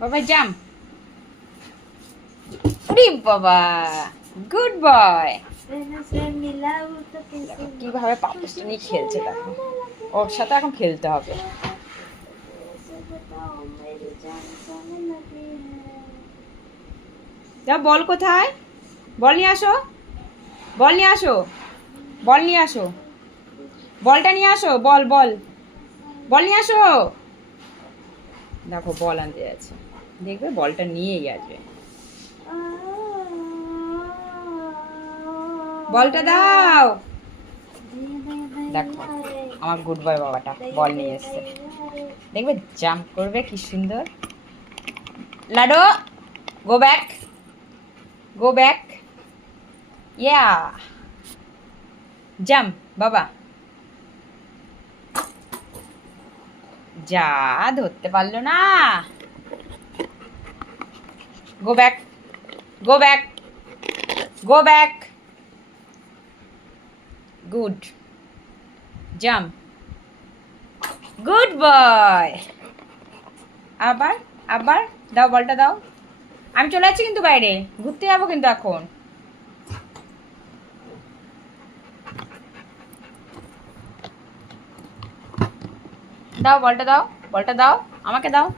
বাবা জাম। উরি বাবা, good boy. কিভাবে পাপোসটা নিয়ে খেলছে দেখো, ওর সাথে এখন খেলতে হবে। যা, বল কোথায়? বল নিয়ে আসো, বল নিয়ে আসো, বল নিয়ে আসো, বলটা নিয়ে আসো, বল বল, বল নিয়ে আসো। দেখো বল আনতে যাচ্ছে, দেখবে বলটা নিয়েই আসবে। বলটা দাও। দেখো আমার গুড বয় বাবাটা বল নিয়ে এসছে, দেখবে জাম্প করবে কি সুন্দর। Lado, go back, go back, yeah, jump বাবা। যা, ধরতে পারলো না। Go back, go back, go back, good, jump, good boy. আবার, আবার দাও, বলটা দাও। আমি চলে যাচ্ছি কিন্তু বাইরে, ঘুরতে যাবো কিন্তু এখন। দাও বলটা দাও, বলটা দাও, আমাকে দাও।